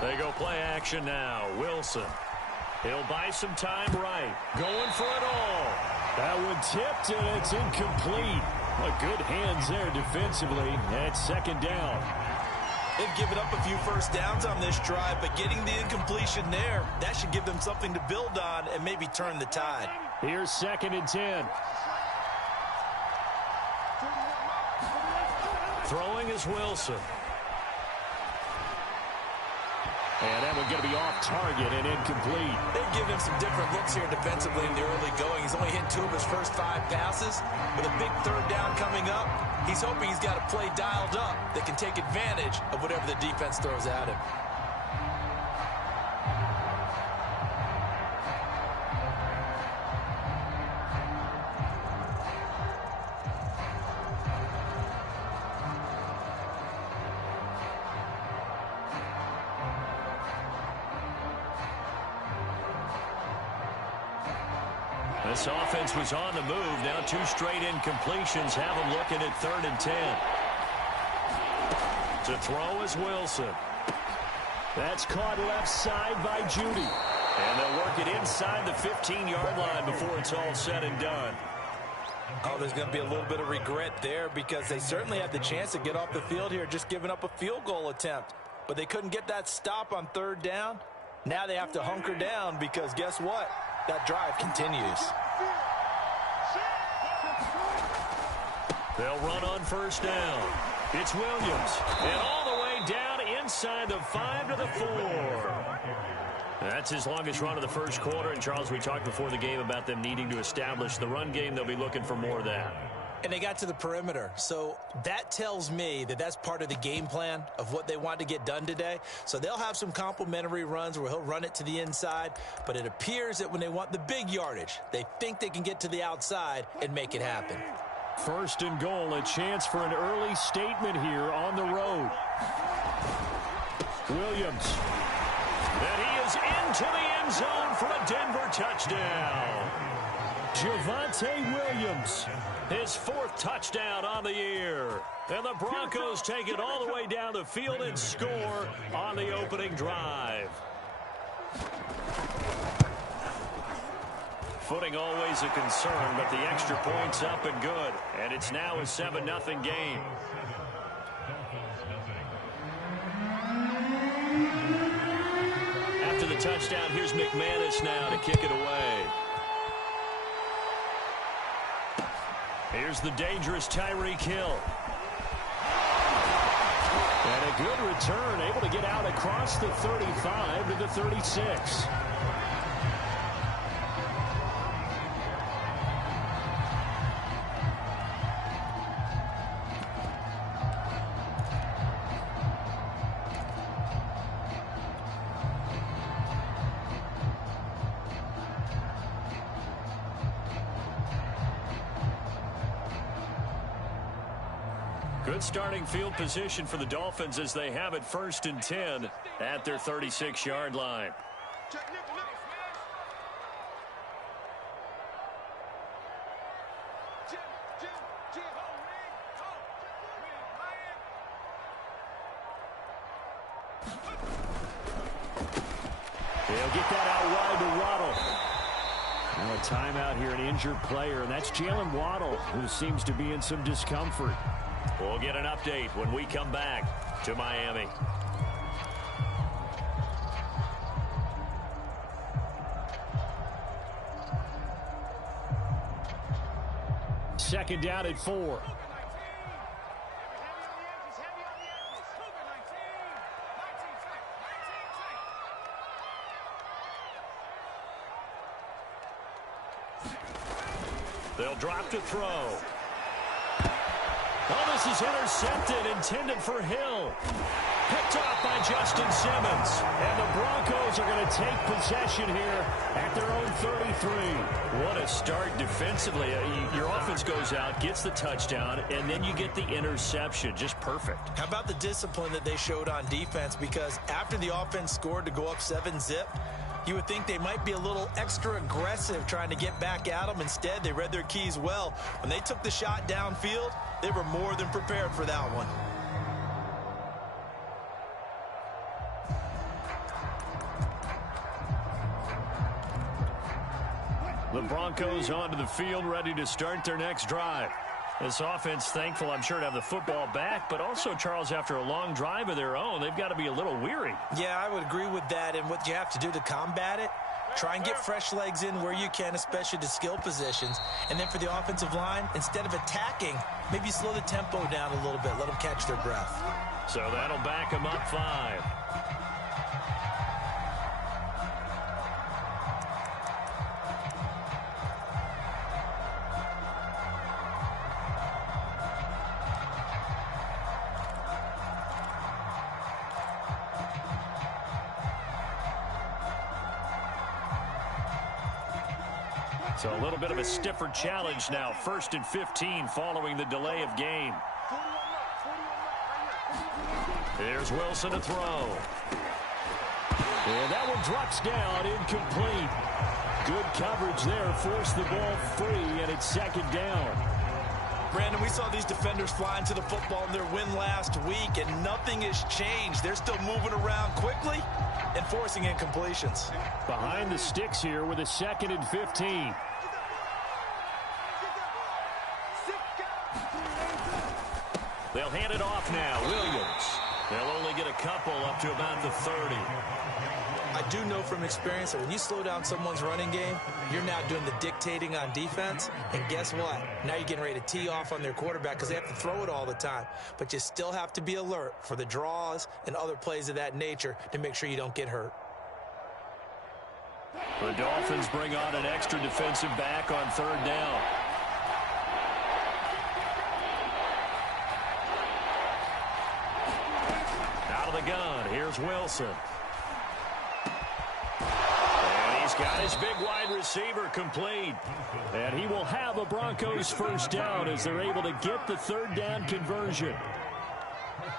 They go play action now. Wilson. He'll buy some time right. Going for it all. That one tipped, and it's incomplete. But good hands there defensively at second down. They've given up a few first downs on this drive, but getting the incompletion there, that should give them something to build on and maybe turn the tide. Here's 2nd and 10. Throwing is Wilson. And that one's going to be off target and incomplete. They've given him some different looks here defensively in the early going. He's only hit 2 of his first 5 passes. With a big 3rd down coming up, he's hoping he's got a play dialed up that can take advantage of whatever the defense throws at him. This offense was on the move. Now 2 straight incompletions have them looking at 3rd and 10. To throw is Wilson. That's caught left side by Judy. And they'll work it inside the 15-yard line before it's all said and done. Oh, there's going to be a little bit of regret there because they certainly had the chance to get off the field here, just giving up a field goal attempt. But they couldn't get that stop on 3rd down. Now they have to hunker down because guess what? That drive continues. They'll run on 1st down. It's Williams. And all the way down inside the 5 to the 4. That's his longest run of the first quarter. And, Charles, we talked before the game about them needing to establish the run game. They'll be looking for more of that. And they got to the perimeter. So that tells me that that's part of the game plan of what they want to get done today. So they'll have some complementary runs where he'll run it to the inside. But it appears that when they want the big yardage, they think they can get to the outside and make it happen. 1st and goal, a chance for an early statement here on the road. Williams. And he is into the end zone for a Denver touchdown. Javonte Williams, his 4th touchdown on the year. And the Broncos take it all the way down the field and score on the opening drive. Footing always a concern, but the extra point's up and good. And it's now a 7-0 game. After the touchdown, here's McManus now to kick it away. Here's the dangerous Tyreek Hill. And a good return, able to get out across the 35 to the 36. Good starting field position for the Dolphins as they have it 1st and 10 at their 36-yard line. They'll get that out wide to Waddle. Now a timeout here, an injured player, and that's Jalen Waddle, who seems to be in some discomfort. We'll get an update when we come back to Miami. Second down at 4. They'll drop to throw. Oh, this is intercepted, intended for Hill. Picked off by Justin Simmons. And the Broncos are going to take possession here at their own 33. What a start defensively. Your offense goes out, gets the touchdown, and then you get the interception. Just perfect. How about the discipline that they showed on defense? Because after the offense scored to go up 7-zip, You would think they might be a little extra aggressive trying to get back at them. Instead, they read their keys well. When they took the shot downfield, they were more than prepared for that one. The Broncos onto the field, ready to start their next drive. This offense, thankful, I'm sure, to have the football back, but also, Charles, after a long drive of their own, they've got to be a little weary. Yeah, I would agree with that, and what you have to do to combat it, try and get fresh legs in where you can, especially to skill positions. And then for the offensive line, instead of attacking, maybe slow the tempo down a little bit, let them catch their breath. So that'll back them up 5. So a little bit of a stiffer challenge now. 1st and 15 following the delay of game. Here's Wilson to throw. And that one drops down, incomplete. Good coverage there, forced the ball free, and it's 2nd down. Brandon, we saw these defenders flying to the football in their win last week, and nothing has changed. They're still moving around quickly and forcing incompletions. Behind the sticks here with a 2nd and 15. They'll hand it off now. Williams. They'll only get a couple up to about the 30. I do know from experience that when you slow down someone's running game, you're now doing the dictating on defense. And guess what? Now you're getting ready to tee off on their quarterback because they have to throw it all the time. But you still have to be alert for the draws and other plays of that nature to make sure you don't get hurt. The Dolphins bring on an extra defensive back on 3rd down. Out of the gun, here's Wilson. And he's got his big wide receiver complete. And he will have a Broncos 1st down as they're able to get the 3rd down conversion.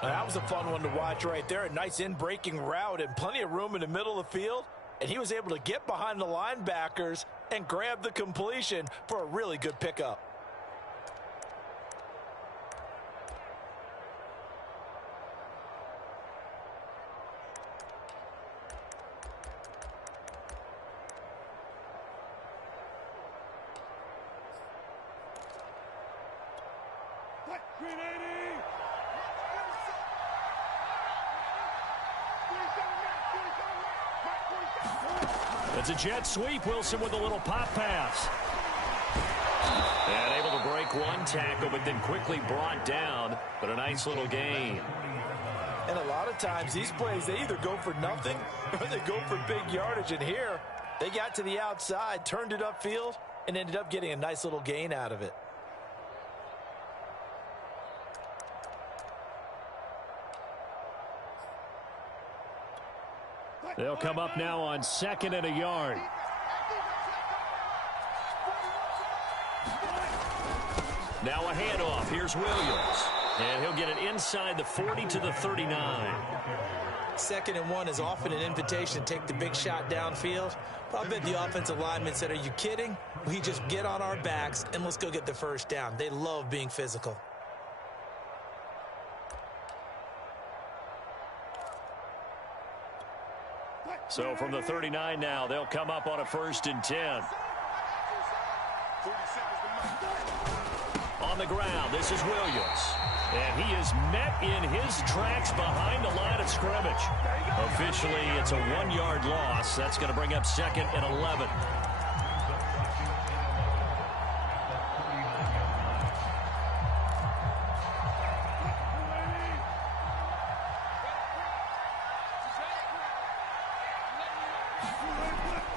That was a fun one to watch right there. A nice in-breaking route and plenty of room in the middle of the field. And he was able to get behind the linebackers and grab the completion for a really good pickup. It's a jet sweep. Wilson with a little pop pass. And able to break one tackle, but then quickly brought down. But a nice little gain. And a lot of times, these plays, they either go for nothing or they go for big yardage. And here, they got to the outside, turned it upfield, and ended up getting a nice little gain out of it. They'll come up now on 2nd and a yard. Now a handoff. Here's Williams. And he'll get it inside the 40 to the 39. 2nd and 1 is often an invitation to take the big shot downfield. But I bet the offensive lineman said, are you kidding? We just get on our backs and let's go get the 1st down. They love being physical. So from the 39 now, they'll come up on a 1st and 10. On the ground, this is Williams. And he is met in his tracks behind the line of scrimmage. Officially, it's a 1-yard loss. That's going to bring up 2nd and 11.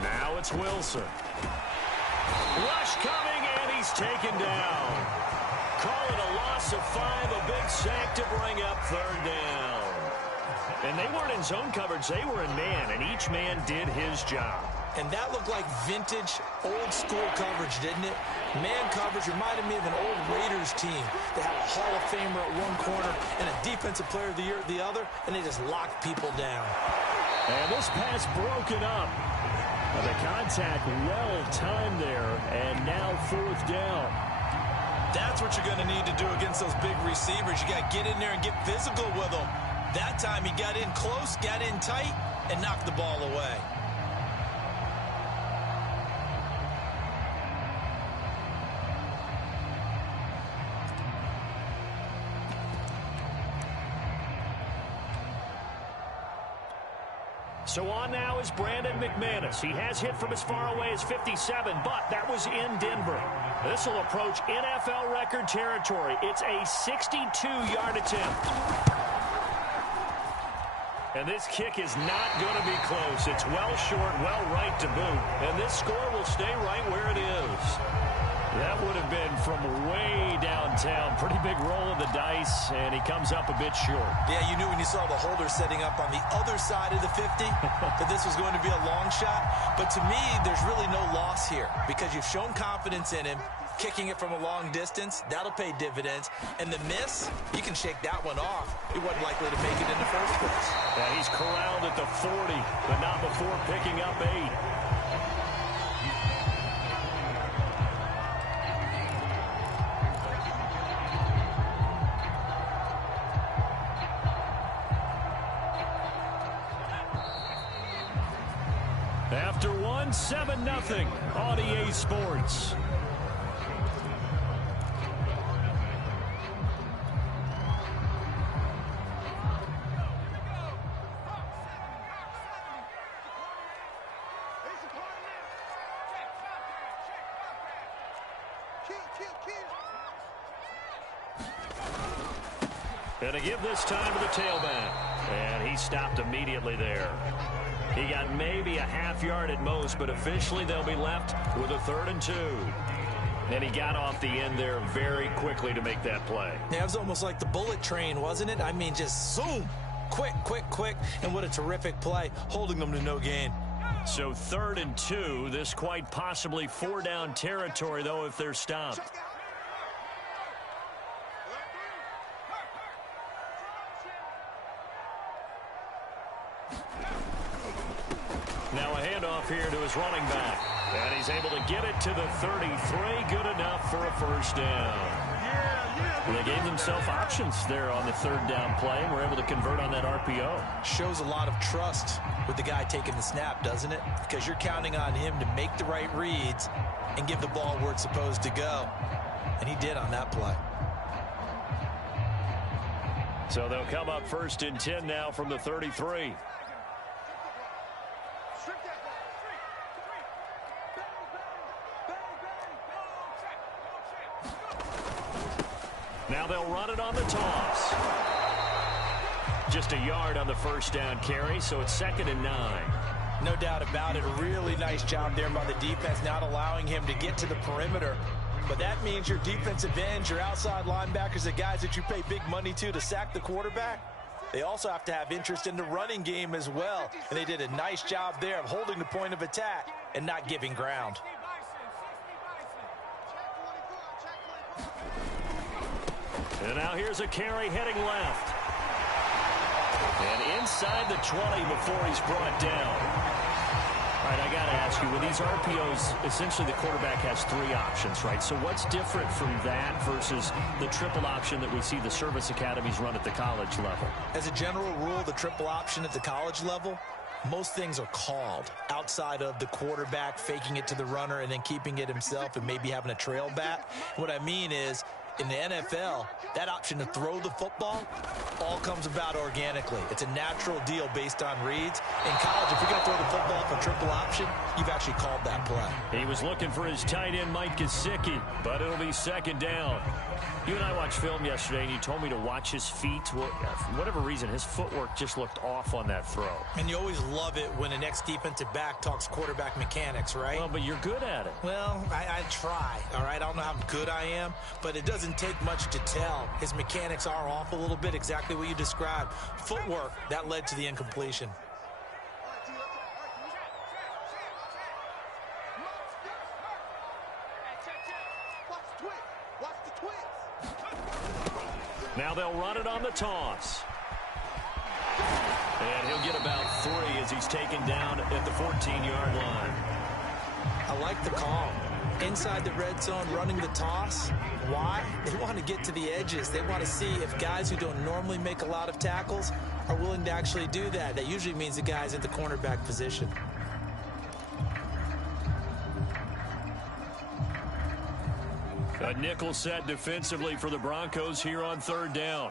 Now it's Wilson. Rush coming, and he's taken down. Call it a loss of 5, a big sack to bring up 3rd down. And they weren't in zone coverage, they were in man, and each man did his job. And that looked like vintage, old-school coverage, didn't it? Man coverage reminded me of an old Raiders team. They had a Hall of Famer at one corner and a Defensive Player of the Year at the other, and they just locked people down. And this pass broken up. The contact well-timed there, and now 4th down. That's what you're going to need to do against those big receivers. You got to get in there and get physical with them. That time he got in close, got in tight, and knocked the ball away. So on now is Brandon McManus. He has hit from as far away as 57, but that was in Denver. This will approach NFL record territory. It's a 62-yard attempt. And this kick is not going to be close. It's well short, well right to boot. And this score will stay right where it is. That would have been from way downtown. Pretty big roll of the dice, and he comes up a bit short. Yeah, you knew when you saw the holder setting up on the other side of the 50 that this was going to be a long shot. But to me, there's really no loss here because you've shown confidence in him. Kicking it from a long distance, that'll pay dividends. And the miss, you can shake that one off. He wasn't likely to make it in the first place. Yeah, he's corralled at the 40, but not before picking up 8. After one, 7-0 on EA Sports. And to give this time to the tailback. And he stopped immediately there. He got maybe a half yard at most, but officially they'll be left with a 3rd and 2. And he got off the end there very quickly to make that play. Yeah, it was almost like the bullet train, wasn't it? I mean, just zoom. Quick, quick, quick. And what a terrific play, holding them to no gain. So 3rd and 2. This quite possibly 4-down territory, though, if they're stopped. Now a handoff here to his running back. And he's able to get it to the 33. Good enough for a 1st down. They gave themselves options there on the 3rd down play and were able to convert on that RPO. Shows a lot of trust with the guy taking the snap, doesn't it? Because you're counting on him to make the right reads and give the ball where it's supposed to go. And he did on that play. So they'll come up 1st and 10 now from the 33. Now they'll run it on the toss. Just a yard on the 1st down carry, so it's 2nd and 9. No doubt about it. A really nice job there by the defense, not allowing him to get to the perimeter. But that means your defensive ends, your outside linebackers, the guys that you pay big money to sack the quarterback, they also have to have interest in the running game as well. And they did a nice job there of holding the point of attack and not giving ground. And now here's a carry heading left. And inside the 20 before he's brought down. All right, I got to ask you, with these RPOs, essentially the quarterback has 3 options, right? So what's different from that versus the triple option that we see the service academies run at the college level? As a general rule, the triple option at the college level, most things are called outside of the quarterback faking it to the runner and then keeping it himself and maybe having a trail back. What I mean is, in the NFL, that option to throw the football all comes about organically. It's a natural deal based on reads. In college, if you're going to throw the football for triple option, you've actually called that play. He was looking for his tight end, Mike Gesicki, but it'll be 2nd down. You and I watched film yesterday, and you told me to watch his feet. Well, for whatever reason, his footwork just looked off on that throw. And you always love it when an ex-defensive back talks quarterback mechanics, right? Well, but you're good at it. Well, I try, all right? I don't know how good I am, but it doesn't take much to tell. His mechanics are off a little bit, exactly what you described. Footwork, that led to the incompletion. Now they'll run it on the toss. And he'll get about 3 as he's taken down at the 14-yard line. I like the call. Inside the red zone, running the toss. Why? They want to get to the edges. They want to see if guys who don't normally make a lot of tackles are willing to actually do that. That usually means the guy's at the cornerback position. A nickel set defensively for the Broncos here on 3rd down.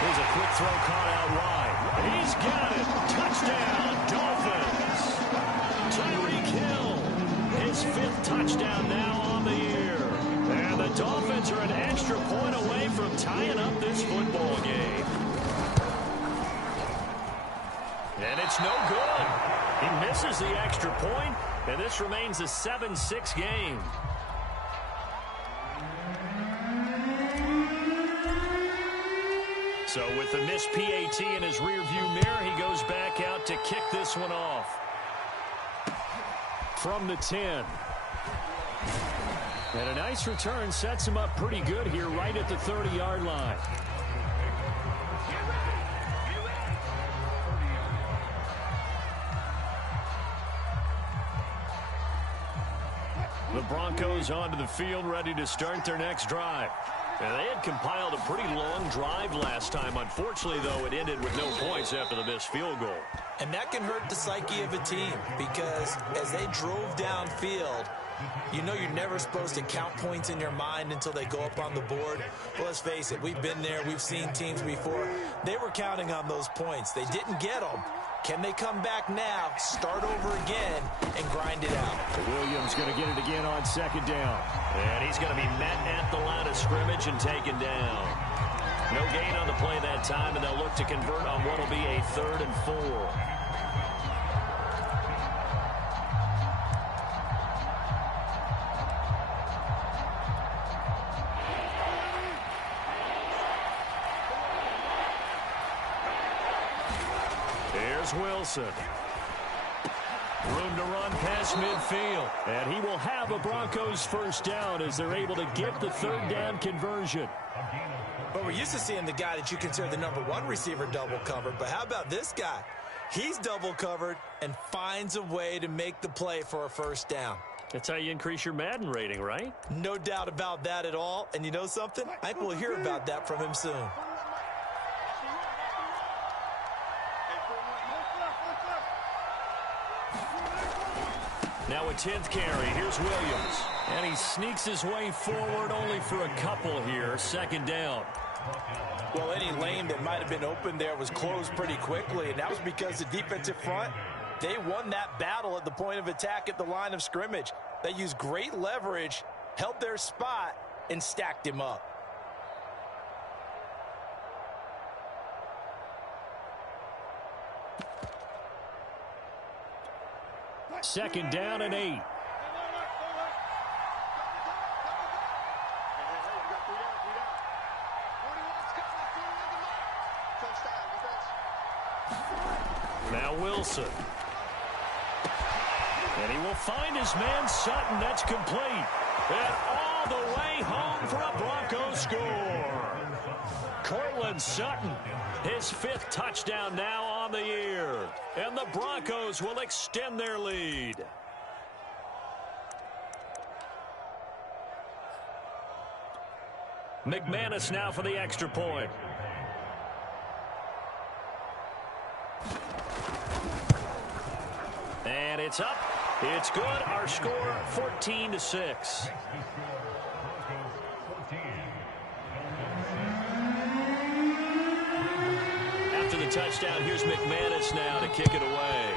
Here's a quick throw caught out wide. He's got it. Touchdown, Dolphins. Tyreek Hill, his 5th touchdown now on the year. And the Dolphins are an extra point away from tying up this football game. And it's no good. He misses the extra point, and this remains a 7-6 game. So with the missed PAT in his rearview mirror, he goes back out to kick this one off. From the 10. And a nice return sets him up pretty good here right at the 30-yard line. The Broncos onto the field ready to start their next drive. And they had compiled a pretty long drive last time. Unfortunately, though, it ended with no points after the missed field goal. And that can hurt the psyche of a team because as they drove downfield, you know you're never supposed to count points in your mind until they go up on the board. Well, let's face it, we've been there. We've seen teams before. They were counting on those points. They didn't get them. Can they come back now, start over again, and grind it out? Williams going to get it again on 2nd down. And he's going to be met at the line of scrimmage and taken down. No gain on the play that time, and they'll look to convert on what will be a 3rd and 4. Wilson. Room to run past midfield. And he will have a Broncos 1st down as they're able to get the 3rd down conversion. Well, we're used to seeing the guy that you consider the #1 receiver double covered. But how about this guy? He's double covered and finds a way to make the play for a 1st down. That's how you increase your Madden rating, right? No doubt about that at all. And you know something? I think we'll hear about that from him soon. Now a 10th carry. Here's Williams. And he sneaks his way forward only for a couple here. 2nd down. Well, any lane that might have been open there was closed pretty quickly, and that was because the defensive front, they won that battle at the point of attack at the line of scrimmage. They used great leverage, held their spot, and stacked him up. Second down and 8. Now Wilson. And he will find his man Sutton. That's complete. And all the way home for a Broncos score. Courtland Sutton, his 5th touchdown now on the year. And the Broncos will extend their lead. McManus now for the extra point. And it's up. It's good. Our score 14-6. After the touchdown, here's McManus now to kick it away.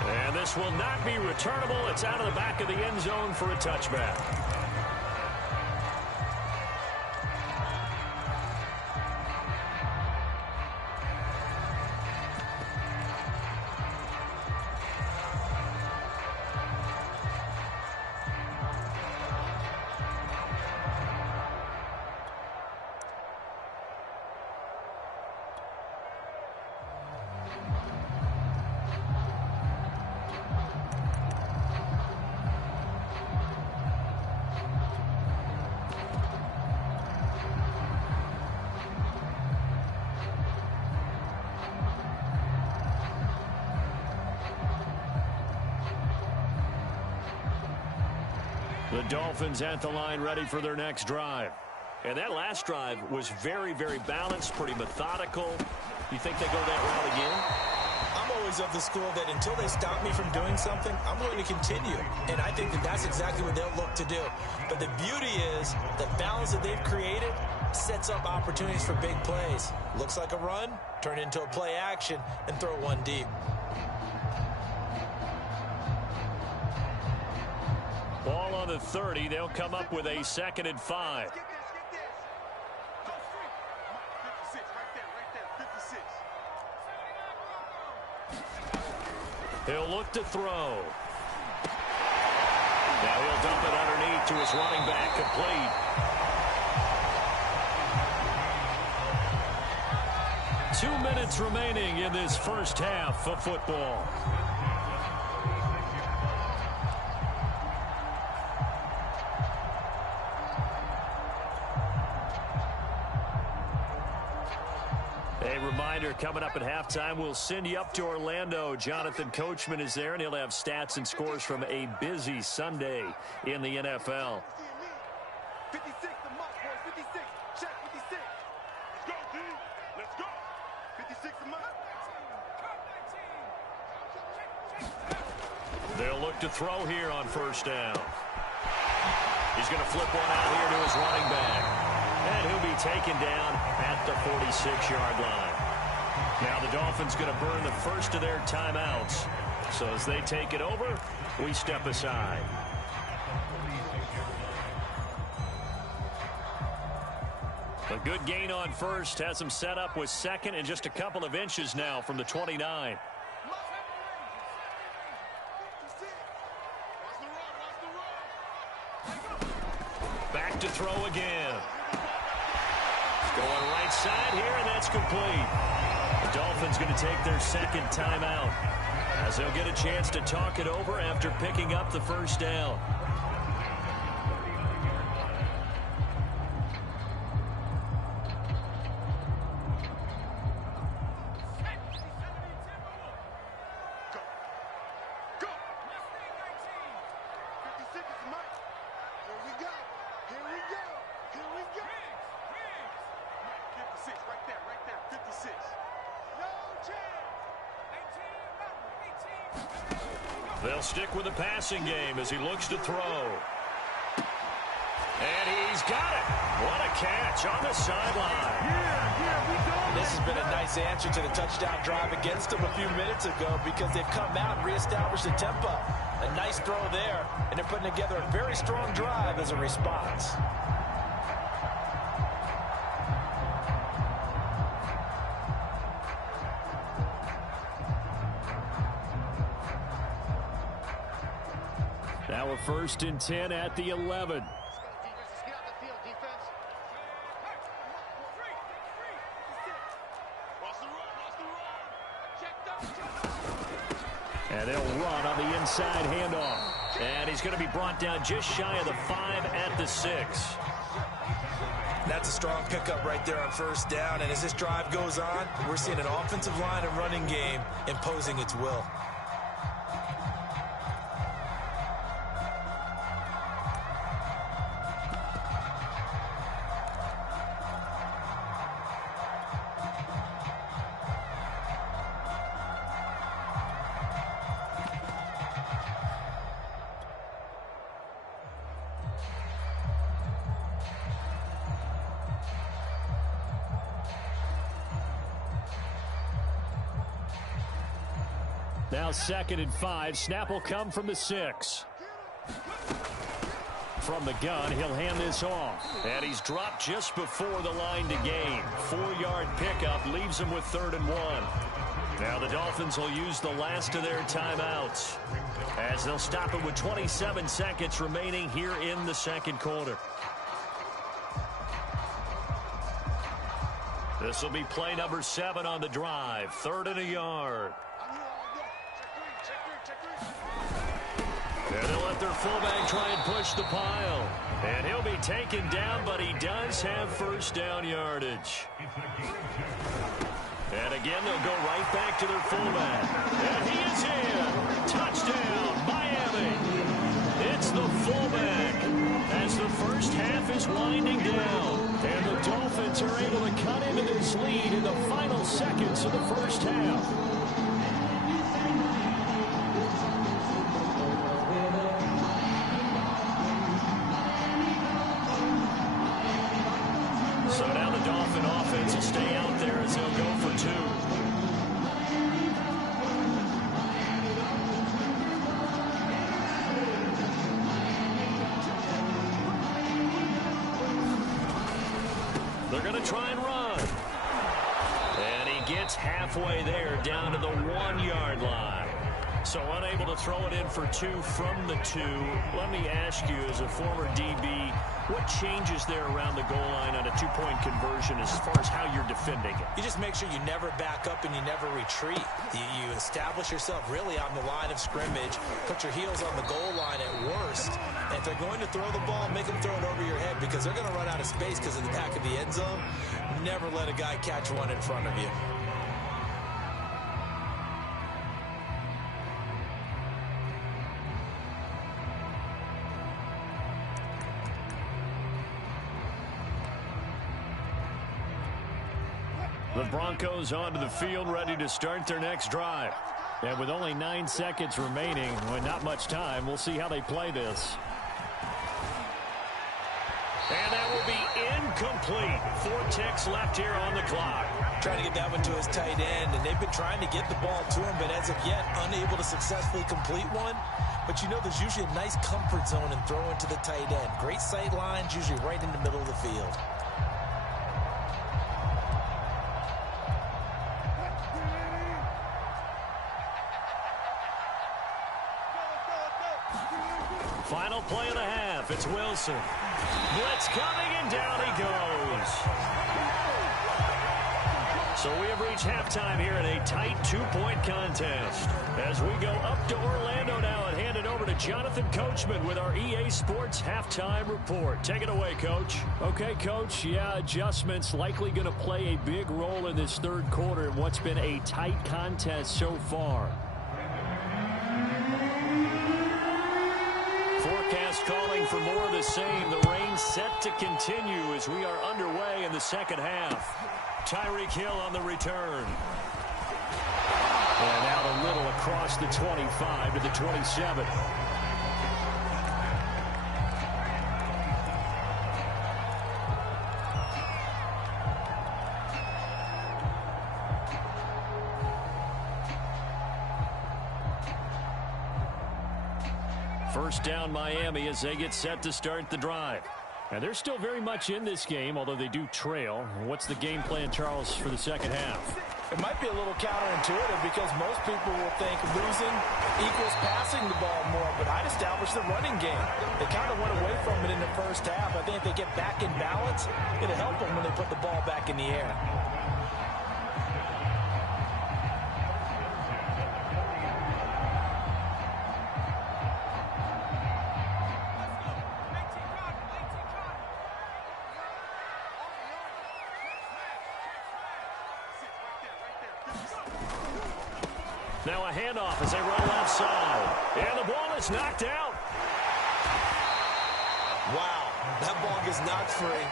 And this will not be returnable. It's out of the back of the end zone for a touchback. The Dolphins at the line ready for their next drive. And that last drive was very, very balanced, pretty methodical. You think they go that route again? I'm always of the school that until they stop me from doing something, I'm going to continue. And I think that that's exactly what they'll look to do. But the beauty is the balance that they've created sets up opportunities for big plays. Looks like a run, turn it into a play action, and throw one deep. Ball on the 30. They'll come up with a 2nd and 5. He'll look to throw. Now he'll dump it underneath to his running back, complete. 2 minutes remaining in this first half of football. Coming up at halftime, we'll send you up to Orlando. Jonathan Coachman is there, and he'll have stats and scores from a busy Sunday in the NFL. 56, the mark, boys. 56. Check 56. Let's go, D. Let's go. 56, the mark. They'll look to throw here on first down. He's going to flip one out here to his running back. And he'll be taken down at the 46-yard line. Now the Dolphins going to burn the first of their timeouts. So as they take it over, we step aside. A good gain on first has him set up with 2nd and just a couple of inches now from the 29. Back to throw again. Going right side here, and that's complete. The Dolphins going to take their 2nd timeout as they'll get a chance to talk it over after picking up the first down. They'll stick with the passing game as he looks to throw. And he's got it. What a catch on the sideline. This has been a nice answer to the touchdown drive against them a few minutes ago because they've come out and reestablished the tempo. A nice throw there, and they're putting together a very strong drive as a response. Now a 1st and 10 at the 11. And they'll run on the inside handoff. And he's going to be brought down just shy of the 5 at the 6. That's a strong pickup right there on first down. And as this drive goes on, we're seeing an offensive line and running game imposing its will. Now 2nd and 5. Snap will come from the 6. From the gun, he'll hand this off. And he's dropped just before the line to gain. 4-yard pickup leaves him with 3rd and 1. Now the Dolphins will use the last of their timeouts as they'll stop it with 27 seconds remaining here in the 2nd quarter. This will be play number 7 on the drive. 3rd and a yard. And they'll let their fullback try and push the pile. And he'll be taken down, but he does have first down yardage. And again, they'll go right back to their fullback. And he is in. Touchdown, Miami. It's the fullback, going to try and run. And he gets halfway there, down to the 1-yard line. So unable to throw it in for 2 from the 2. Let me ask you, as a former DB, what changes there around the goal line on a 2-point conversion as far as how you're defending it? You just make sure you never back up and you never retreat. You establish yourself really on the line of scrimmage, put your heels on the goal line at worst. And if they're going to throw the ball, make them throw it over your head because they're going to run out of space because of the back of the end zone. Never let a guy catch one in front of you. The Broncos onto the field, ready to start their next drive. And with only 9 seconds remaining, well, not much time, we'll see how they play this. And that will be incomplete. 4 ticks left here on the clock. Trying to get that one to his tight end, and they've been trying to get the ball to him, but as of yet, unable to successfully complete one. But you know there's usually a nice comfort zone in throwing to the tight end. Great sight lines, usually right in the middle of the field. Final play of the half. It's Wilson. Blitz coming, and down he goes. So we have reached halftime here in a tight 2-point contest. As we go up to Orlando now and hand it over to Jonathan Coachman with our EA Sports Halftime Report. Take it away, Coach. Okay, Coach. Yeah, adjustments likely going to play a big role in this third quarter in what's been a tight contest so far. Forecast calling for more of the same. The rain set to continue as we are underway in the second half. Tyreek Hill on the return. And out a little across the 25 to the 27. First down Miami as they get set to start the drive. And they're still very much in this game, although they do trail. What's the game plan, Charles, for the second half? It might be a little counterintuitive because most people will think losing equals passing the ball more, but I'd establish the running game. They kind of went away from it in the first half. I think if they get back in balance, it'll help them when they put the ball back in the air. Now a handoff as they roll outside. And the ball is knocked out. Wow, that ball gets knocked free,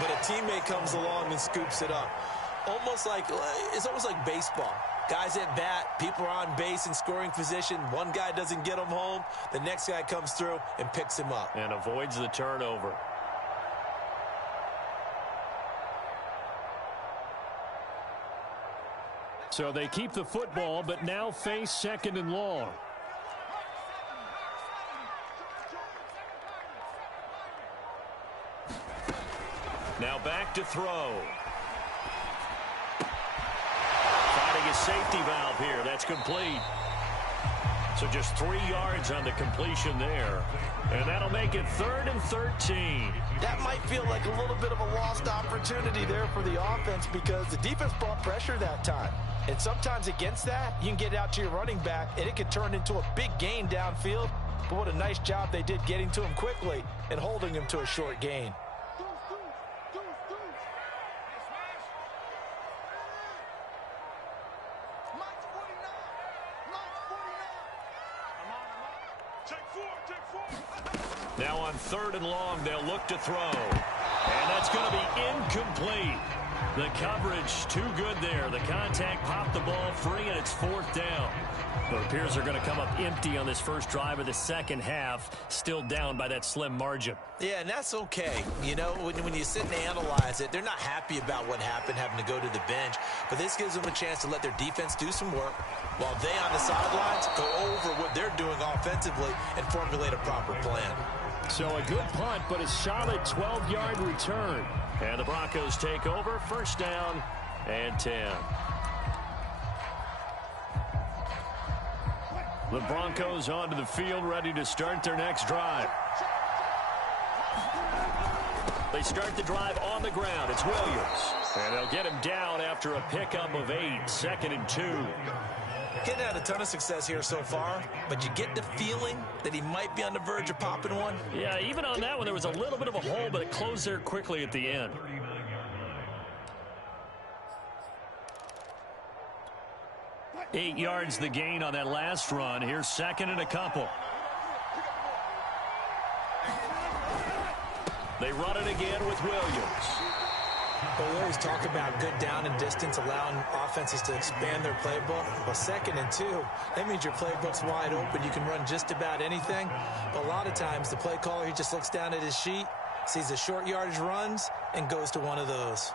but a teammate comes along and scoops it up. It's almost like baseball. Guys at bat, people are on base in scoring position. One guy doesn't get him home. The next guy comes through and picks him up. And avoids the turnover. So they keep the football, but now face second and long. Now back to throw. Finding a safety valve here. That's complete. So just 3 yards on the completion there. And that'll make it 3rd and 13. That might feel like a little bit of a lost opportunity there for the offense because the defense brought pressure that time. And sometimes against that, you can get out to your running back, and it can turn into a big gain downfield. But what a nice job they did getting to him quickly and holding him to a short gain. Now on 3rd and long, they'll look to throw. And that's going to be incomplete. The coverage too good there. The contact popped the ball free, and it's 4th down. But it appears they're going to come up empty on this first drive of the second half, still down by that slim margin. Yeah, and that's okay. You know, when you sit and analyze it, they're not happy about what happened, having to go to the bench. But this gives them a chance to let their defense do some work while they on the sidelines go over what they're doing offensively and formulate a proper plan. So a good punt, but a solid 12-yard return. And the Broncos take over. First down and 10. The Broncos onto the field, ready to start their next drive. They start the drive on the ground. It's Williams. And they'll get him down after a pickup of 8. 2nd and 2. Getting had a ton of success here so far, but you get the feeling that he might be on the verge of popping one. Yeah, even on that one, there was a little bit of a hole, but it closed there quickly at the end. Eight yards the gain on that last run. Here's 2nd and a couple. They run it again with Williams. Well, we always talk about good down and distance, allowing offenses to expand their playbook. Well, 2nd and 2, that means your playbook's wide open. You can run just about anything. But a lot of times, the play caller, he just looks down at his sheet, sees the short yardage runs, and goes to one of those.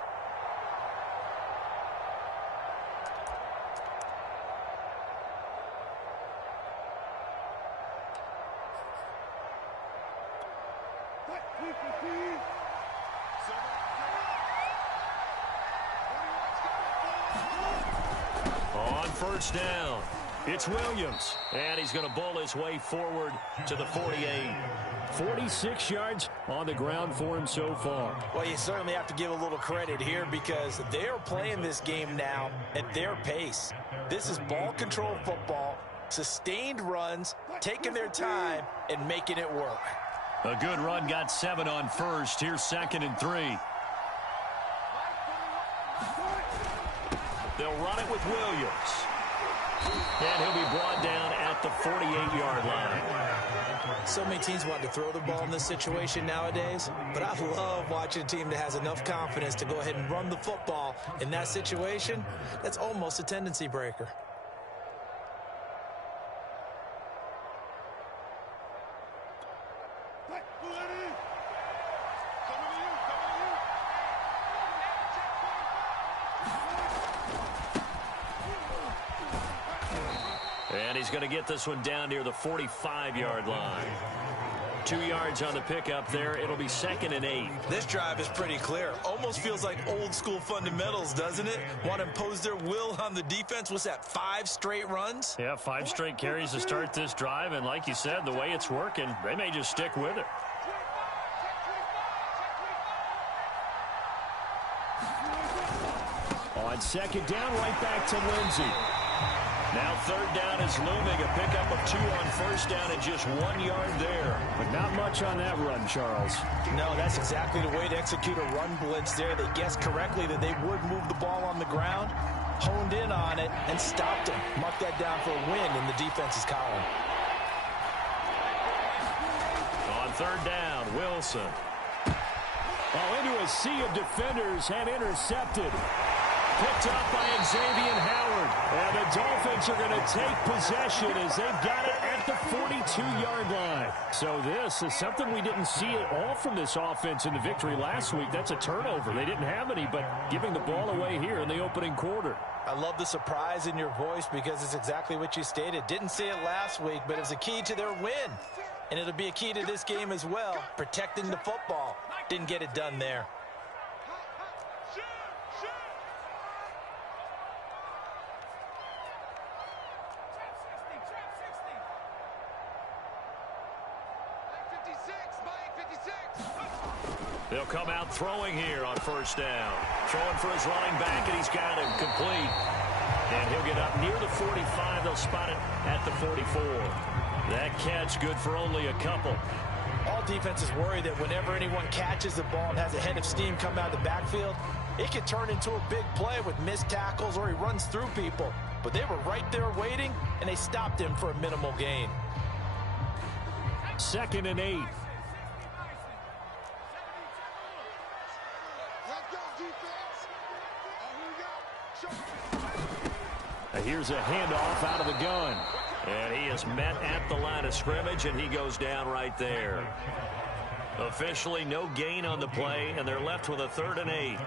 On first down, it's Williams, and he's going to bowl his way forward to the 48. 46 yards on the ground for him so far. Well, you certainly have to give a little credit here because they're playing this game now at their pace. This is ball control football, sustained runs, taking their time, and making it work. A good run got 7 on first. Here's 2nd and 3. They'll run it with Williams. And he'll be brought down at the 48-yard line. So many teams want to throw the ball in this situation nowadays, but I love watching a team that has enough confidence to go ahead and run the football in that situation. That's almost a tendency breaker. And he's going to get this one down near the 45-yard line. 2 yards on the pickup there. It'll be 2nd and 8. This drive is pretty clear. Almost feels like old school fundamentals, doesn't it? Want to impose their will on the defense. What's that, 5 straight runs? Yeah, 5 straight carries to start this drive. And like you said, the way it's working, they may just stick with it. On 2nd down, right back to Lindsey. Now 3rd down is looming. A pickup of 2 on first down and just 1 yard there. But not much on that run, Charles. No, that's exactly the way to execute a run blitz there. They guessed correctly that they would move the ball on the ground, honed in on it, and stopped him. Mark that down for a win in the defense's column. On 3rd down, Wilson. Into a sea of defenders and intercepted. Picked up by Xavier Howard. And the Dolphins are going to take possession as they've got it at the 42-yard line. So this is something we didn't see at all from this offense in the victory last week. That's a turnover. They didn't have any, but giving the ball away here in the opening quarter. I love the surprise in your voice because it's exactly what you stated. Didn't see it last week, but it was a key to their win. And it'll be a key to this game as well, protecting the football. Didn't get it done there. They'll come out throwing here on first down. Throwing for his running back, and he's got him complete. And he'll get up near the 45. They'll spot it at the 44. That catch good for only a couple. All defenses worry that whenever anyone catches the ball and has a head of steam come out of the backfield, it can turn into a big play with missed tackles or he runs through people. But they were right there waiting, and they stopped him for a minimal gain. 2nd and 8. Here's a handoff out of the gun. And he is met at the line of scrimmage, and he goes down right there. Officially no gain on the play, and they're left with a 3rd and 8.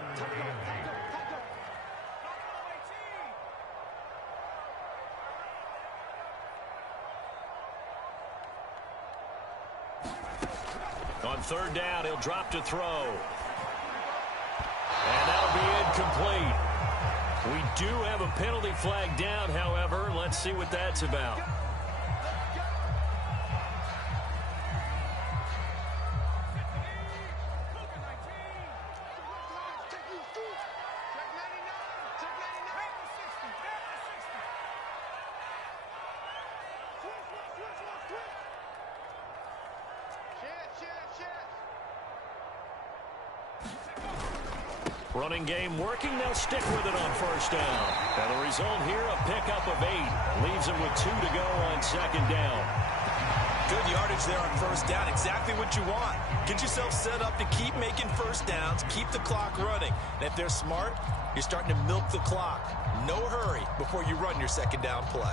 On 3rd down, he'll drop to throw. incomplete. We do have a penalty flag down, however. Let's see what that's about. Running game working. They'll stick with it on first down. And the result here, a pickup of 8. Leaves them with 2 to go on second down. Good yardage there on first down. Exactly what you want. Get yourself set up to keep making first downs, keep the clock running. And if they're smart, you're starting to milk the clock. No hurry before you run your second down play.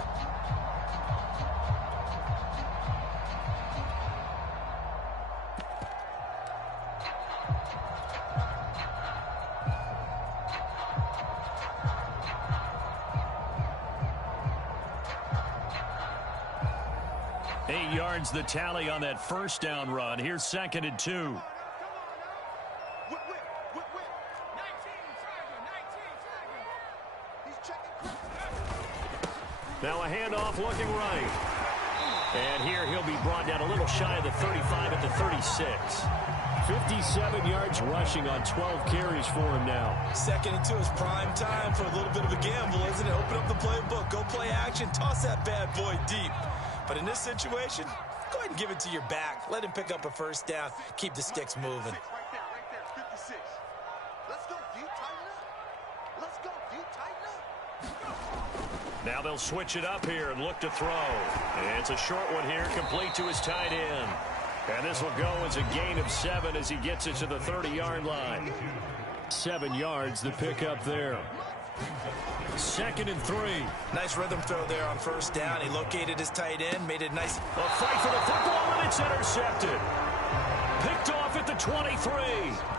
The tally on that first down run. Here's 2nd and 2. Now a handoff looking right. And here he'll be brought down a little shy of the 35 at the 36. 57 yards rushing on 12 carries for him now. 2nd and 2 is prime time for a little bit of a gamble, isn't it? Open up the playbook, go play action, toss that bad boy deep. But in this situation, go ahead and give it to your back. Let him pick up a first down. Keep the sticks moving. Right there, 56. Let's go, D. Tighten up. Let's go, D. Tighten up. Now they'll switch it up here and look to throw. And it's a short one here, complete to his tight end. And this will go as a gain of 7 as he gets it to the 30-yard line. 7 yards, the pickup there. 2nd and 3. Nice rhythm throw there on first down. He located his tight end, made it nice. A fight for the football, and it's intercepted. Picked off at the 23.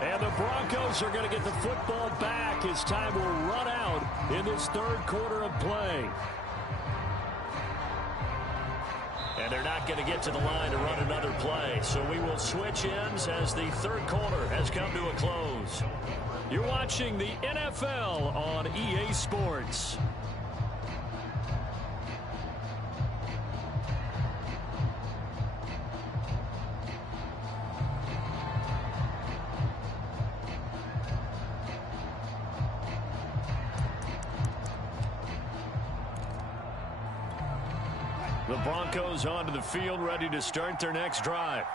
And the Broncos are going to get the football back as time will run out in this third quarter of play. And they're not going to get to the line to run another play. So we will switch ends as the third quarter has come to a close. You're watching the NFL on EA Sports. The Broncos onto the field, ready to start their next drive.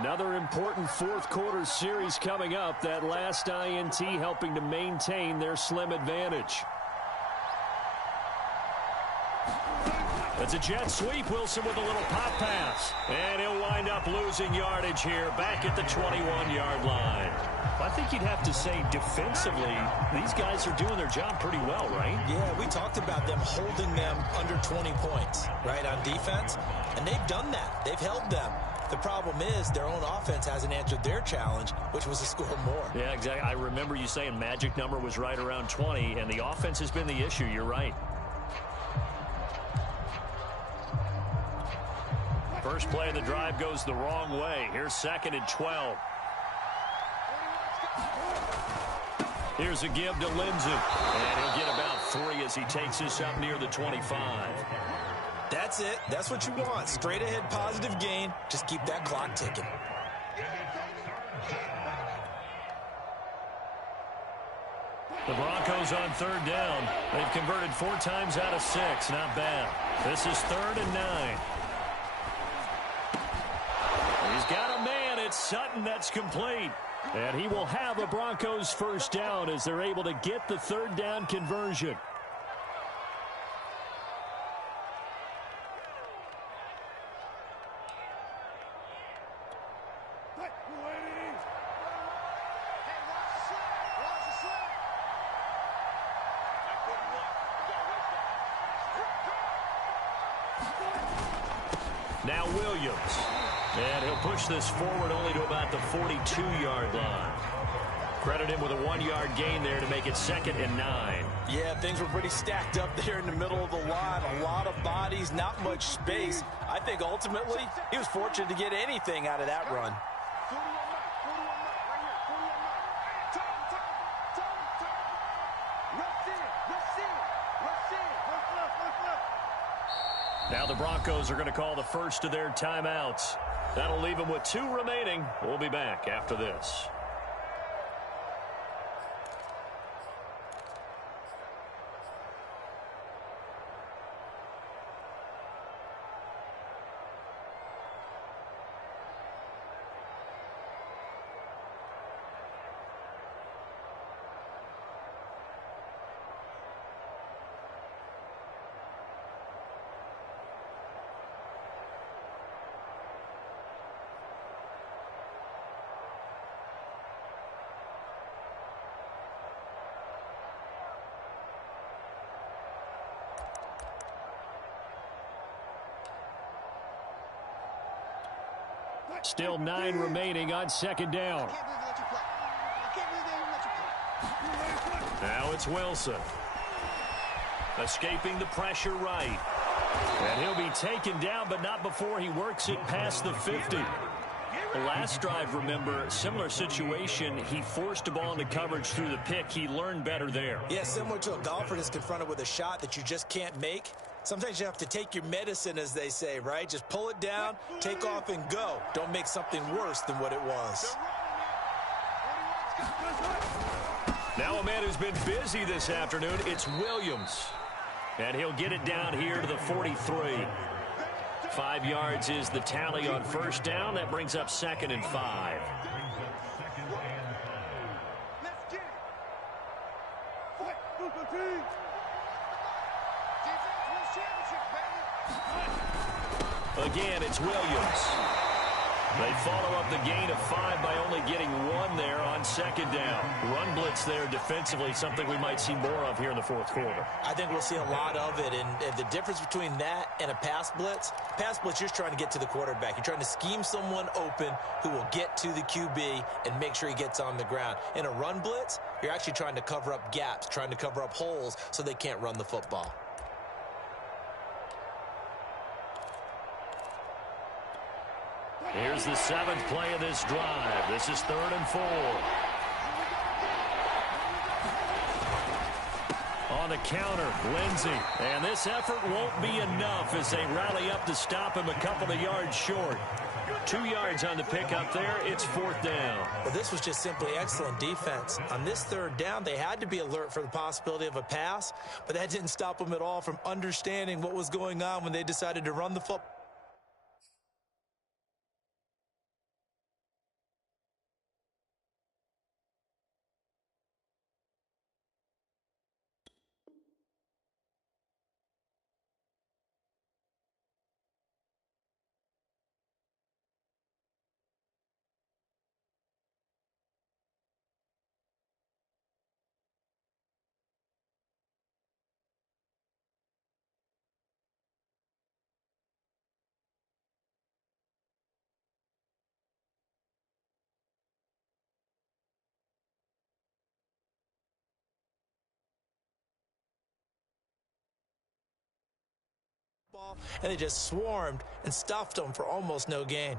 Another important fourth quarter series coming up. That last INT helping to maintain their slim advantage. It's a jet sweep. Wilson with a little pop pass. And he'll wind up losing yardage here back at the 21-yard line. I think you'd have to say defensively, these guys are doing their job pretty well, right? Yeah, we talked about them holding them under 20 points, right, on defense. And they've done that. They've held them. The problem is their own offense hasn't answered their challenge, which was to score more. Yeah, exactly. I remember you saying magic number was right around 20, and the offense has been the issue. You're right. First play of the drive goes the wrong way. Here's 2nd and 12. Here's a give to Lindsey. And he'll get about 3 as he takes this up near the 25. That's it. That's what you want. Straight ahead positive gain. Just keep that clock ticking. The Broncos on third down. They've converted 4 times out of 6. Not bad. This is 3rd and 9. He's got a man. It's Sutton that's complete. And he will have a Broncos first down as they're able to get the third down conversion. Now Williams. And he'll push this forward only to about the 42-yard line. Credit him with a 1-yard gain there to make it 2nd and 9. Yeah, things were pretty stacked up there in the middle of the line. A lot of bodies, not much space. I think ultimately he was fortunate to get anything out of that run. Now the Broncos are going to call the first of their timeouts. That'll leave them with 2 remaining. We'll be back after this. Still 9 remaining on second down. Now it's Wilson. Escaping the pressure right. And he'll be taken down, but not before he works it past the 50. The last drive, remember, similar situation. He forced a ball into coverage through the pick. He learned better there. Yeah, similar to a golfer that's confronted with a shot that you just can't make. Sometimes you have to take your medicine, as they say, right? Just pull it down, take off, and go. Don't make something worse than what it was. Now a man who's been busy this afternoon, it's Williams. And he'll get it down here to the 43. 5 yards is the tally on first down. That brings up 2nd and 5. Again, it's Williams. They follow up the gain of 5 by only getting 1 there on second down. Run blitz there defensively, something we might see more of here in the fourth quarter. I think we'll see a lot of it, and the difference between that and a pass blitz, you're just trying to get to the quarterback. You're trying to scheme someone open who will get to the QB and make sure he gets on the ground. In a run blitz, you're actually trying to cover up gaps, trying to cover up holes so they can't run the football. Here's the 7th play of this drive. This is 3rd and 4. On the counter, Lindsey. And this effort won't be enough as they rally up to stop him a couple of yards short. 2 yards on the pickup there. It's 4th down. Well, this was just simply excellent defense. On this 3rd down, they had to be alert for the possibility of a pass, but that didn't stop them at all from understanding what was going on when they decided to run the football. And they just swarmed and stuffed them for almost no gain.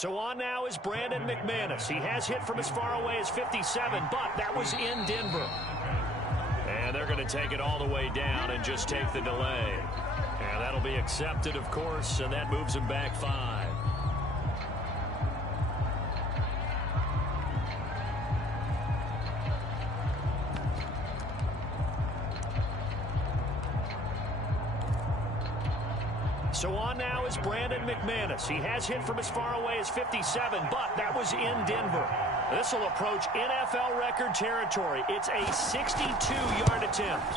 So on now is Brandon McManus. He has hit from as far away as 57, but that was in Denver. And they're going to take it all the way down and just take the delay. And that'll be accepted, of course, and that moves him back 5. So on now is Brandon McManus. He has hit from as far away as 57, but that was in Denver. This will approach NFL record territory. It's a 62-yard attempt.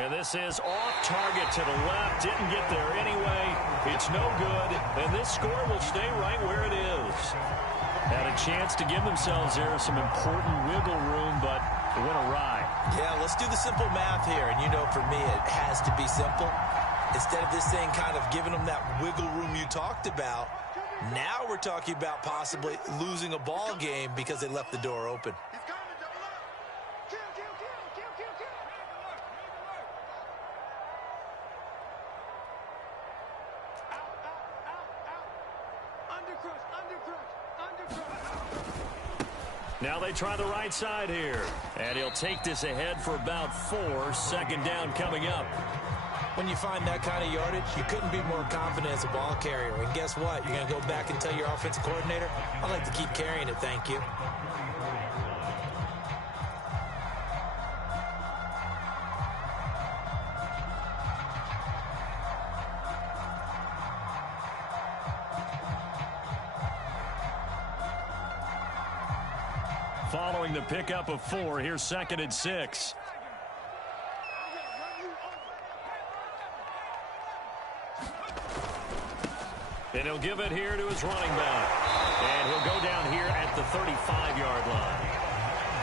And this is off target to the left. Didn't get there anyway. It's no good. And this score will stay right where it is. Had a chance to give themselves there some important wiggle room, but it went awry. Yeah, let's do the simple math here. And you know, for me, it has to be simple. Instead of this thing kind of giving them that wiggle room you talked about, now we're talking about possibly losing a ball game because they left the door open. He's coming, double up. Kill. Out. Undercrush. Now they try the right side here. And he'll take this ahead for about 4. Second down coming up. When you find that kind of yardage, you couldn't be more confident as a ball carrier. And guess what? You're going to go back and tell your offensive coordinator, I'd like to keep carrying it, thank you. Following the pickup of 4, here's 2nd and 6. And he'll give it here to his running back. And he'll go down here at the 35-yard line.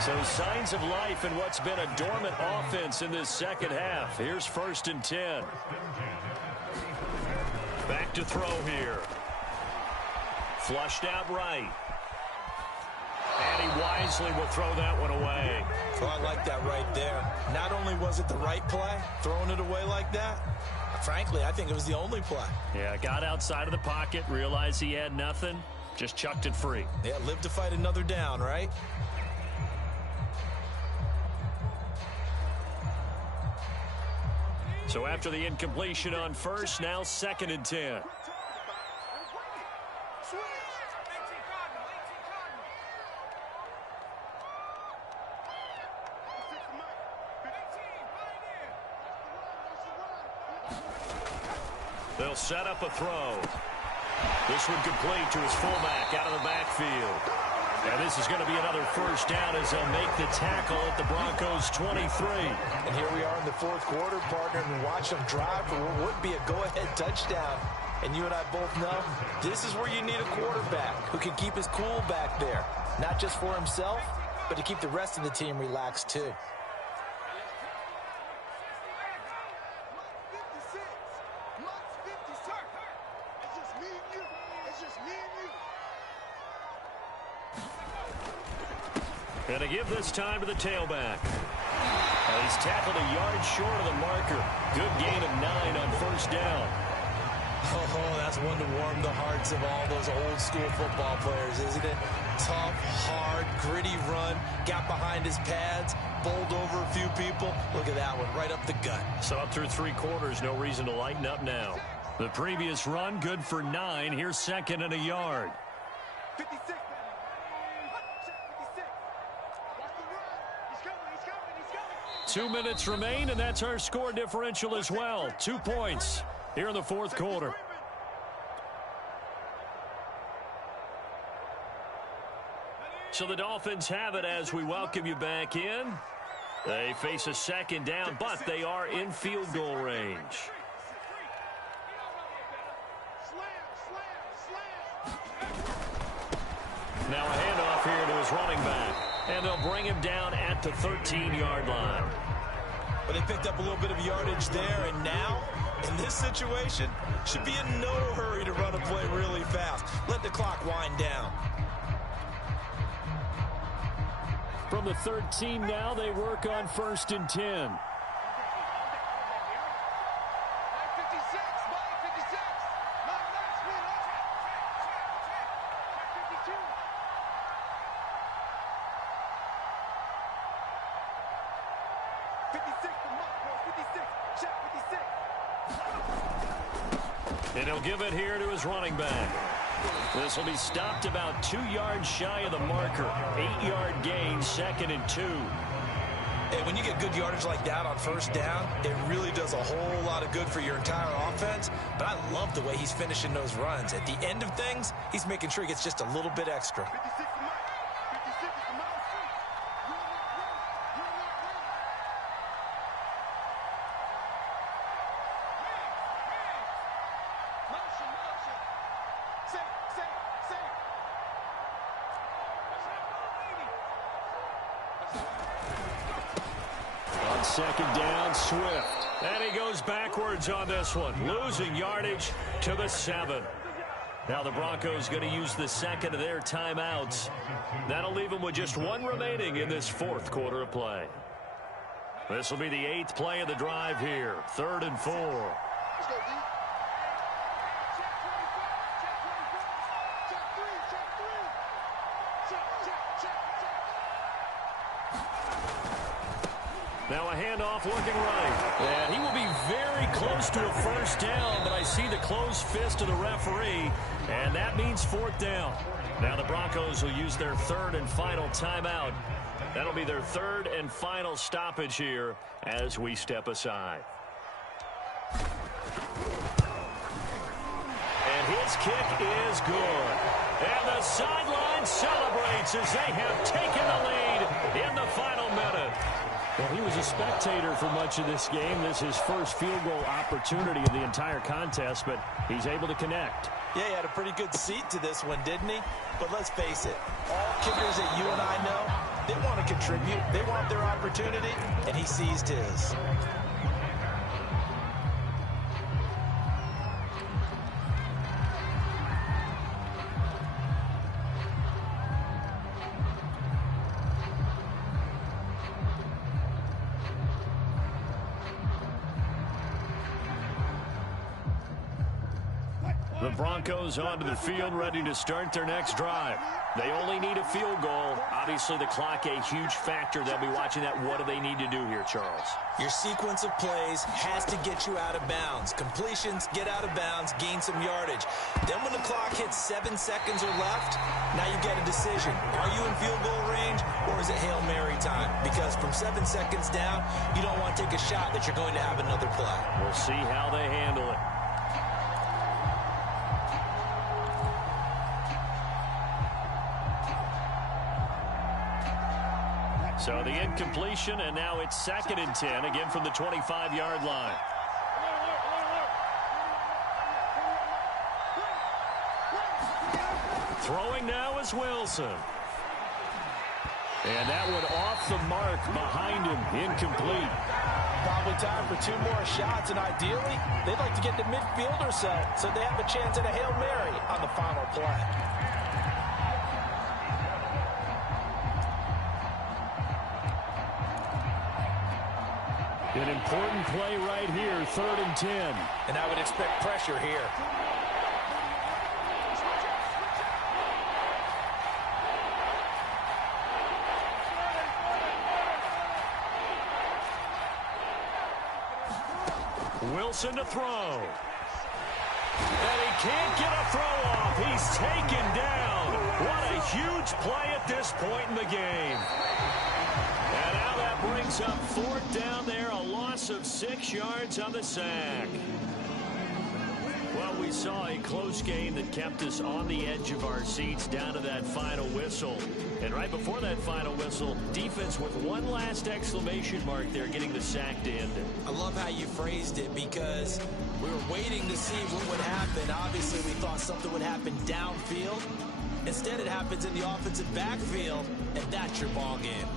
So signs of life in what's been a dormant offense in this second half. Here's 1st and 10. Back to throw here. Flushed out right. And he wisely will throw that one away. So I like that right there. Not only was it the right play, throwing it away like that, frankly, I think it was the only play. Yeah, got outside of the pocket, realized he had nothing, just chucked it free. Yeah, live to fight another down, right? So after the incompletion on 1st, now 2nd and 10. They'll set up a throw. This one complete to his fullback out of the backfield. And this is going to be another 1st down as they'll make the tackle at the Broncos 23. And here we are in the 4th quarter, partner, and watch them drive for what would be a go-ahead touchdown. And you and I both know this is where you need a quarterback who can keep his cool back there. Not just for himself, but to keep the rest of the team relaxed too. And to give this time to the tailback. He's tackled a yard short of the marker. Good gain of 9 on 1st down. Oh, that's one to warm the hearts of all those old school football players, isn't it? Tough, hard, gritty run. Got behind his pads, bowled over a few people. Look at that one, right up the gut. So up through 3 quarters, no reason to lighten up now. The previous run, good for 9. Here's 2nd and a yard. 56. Check 56. Watch the run. He's coming. 2 minutes remain, and that's our score differential as well. 2 points here in the 4th quarter. So the Dolphins have it as we welcome you back in. They face a 2nd down, but they are in field goal range. Now a handoff here to his running back. And they'll bring him down at the 13-yard line. But they picked up a little bit of yardage there, and now, in this situation, should be in no hurry to run a play really fast. Let the clock wind down. From the 13 now, they work on 1st and 10. 56, the mark was 56. Check 56. And he'll give it here to his running back. This will be stopped about 2 yards shy of the marker. 8-yard gain, 2nd and 2. Hey, when you get good yardage like that on first down, it really does a whole lot of good for your entire offense. But I love the way he's finishing those runs. At the end of things, he's making sure he gets just a little bit extra. 56 the mark. 56 is the mark. Motion. Safe. On 2nd down, Swift. And he goes backwards on this one, losing yardage to the 7. Now the Broncos going to use the 2nd of their timeouts. That'll leave them with just 1 remaining in this 4th quarter of play. This will be the 8th play of the drive here. 3rd and 4. Let's go, D. Now a handoff looking right. And he will be very close to a first down, but I see the closed fist of the referee, and that means 4th down. Now the Broncos will use their 3rd and final timeout. That'll be their 3rd and final stoppage here as we step aside. And his kick is good. And the sideline celebrates as they have taken the lead in the final minute. Well, he was a spectator for much of this game. This is his first field goal opportunity of the entire contest, but he's able to connect. Yeah, he had a pretty good seat to this one, didn't he? But let's face it, all kickers that you and I know, they want to contribute. They want their opportunity, and he seized his. The Broncos onto the field, ready to start their next drive. They only need a field goal. Obviously, the clock a huge factor. They'll be watching that. What do they need to do here, Charles? Your sequence of plays has to get you out of bounds. Completions, get out of bounds, gain some yardage. Then when the clock hits 7 seconds or left, now you get a decision. Are you in field goal range, or is it Hail Mary time? Because from 7 seconds down, you don't want to take a shot that you're going to have another play. We'll see how they handle it. So the incompletion, and now it's 2nd and 10, again from the 25-yard line. Throwing now is Wilson. And that one off the mark behind him, incomplete. Probably time for 2 more shots, and ideally, they'd like to get to midfield or so they have a chance at a Hail Mary on the final play. An important play right here, 3rd and 10. And I would expect pressure here. Wilson to throw. And he can't get a throw off. He's taken down. What a huge play at this point in the game. And now that brings up 4th down there, a loss of 6 yards on the sack. Well, we saw a close game that kept us on the edge of our seats down to that final whistle. And right before that final whistle, defense with one last exclamation mark there, getting the sack to end it. I love how you phrased it, because we were waiting to see what would happen. Obviously, we thought something would happen downfield. Instead, it happens in the offensive backfield, and that's your ball game.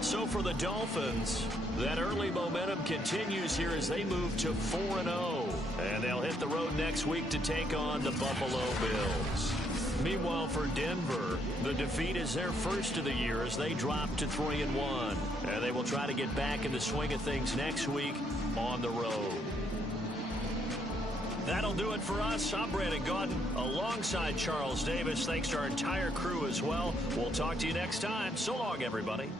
So for the Dolphins, that early momentum continues here as they move to 4-0. And they'll hit the road next week to take on the Buffalo Bills. Meanwhile, for Denver, the defeat is their first of the year as they drop to 3-1. And they will try to get back in the swing of things next week on the road. That'll do it for us. I'm Brandon Gaudin alongside Charles Davis. Thanks to our entire crew as well. We'll talk to you next time. So long, everybody.